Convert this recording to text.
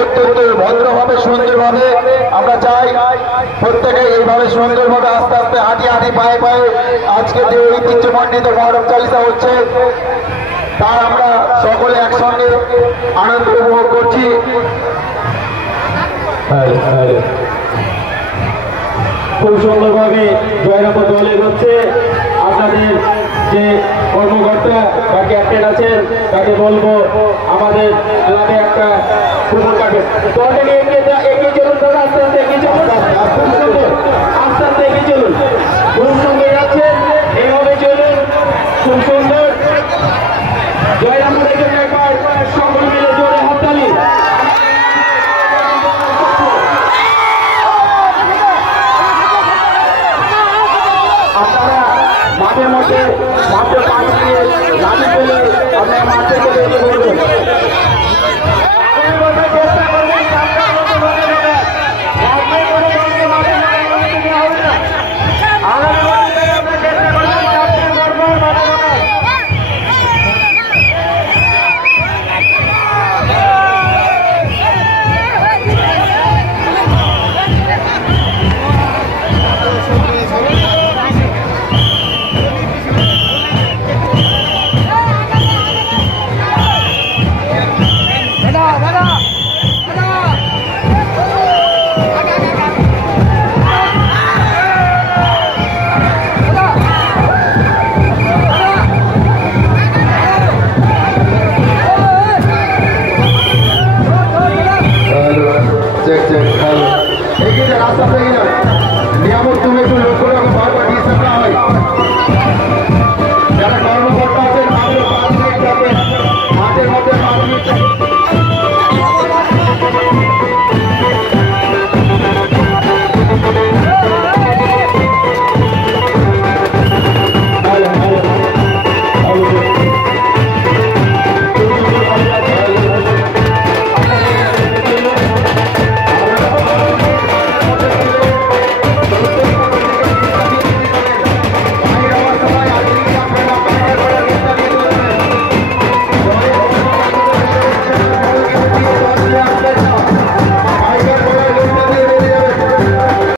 অত্যন্ত ভদ্রভাবে সুন্দরভাবে আমরা চাই প্রত্যেকে এইভাবে সুন্দরভাবে আস্তে আস্তে হাঁটি হাঁটি পায়ে পায়ে আজকে যে ঐতিহ্যমণ্ডিত মহরম চালিসা হচ্ছে তার আমরা সকলে একসঙ্গে আনন্দ উপভোগ করছি। খুব সুন্দরভাবে জয়রাম দলে হচ্ছে। আপনাদের যে কর্মকর্তা বা ক্যাপ্টেন আছেন তাকে বলবো আমাদের ক্লাবে একটা ফুটবল কাটে দলটাকে এগিয়ে চলুন দাদা, আস্তে আস্তে এগিয়ে চলুন, খুব সুন্দর আস্তে আস্তে এগিয়ে চলুন, খুব সুন্দর যাচ্ছেন, এইভাবে চলুন, খুব সুন্দর। জয়রামের জন্য একবার সকল মিলে জোরে হাততালি। আপনারা মাঠের মধ্যে মাঠে পানি দিয়ে লাঠি পেলে আপনারা মাঠ থেকে বেরিয়ে পড়বেন। রাস্তা থেকে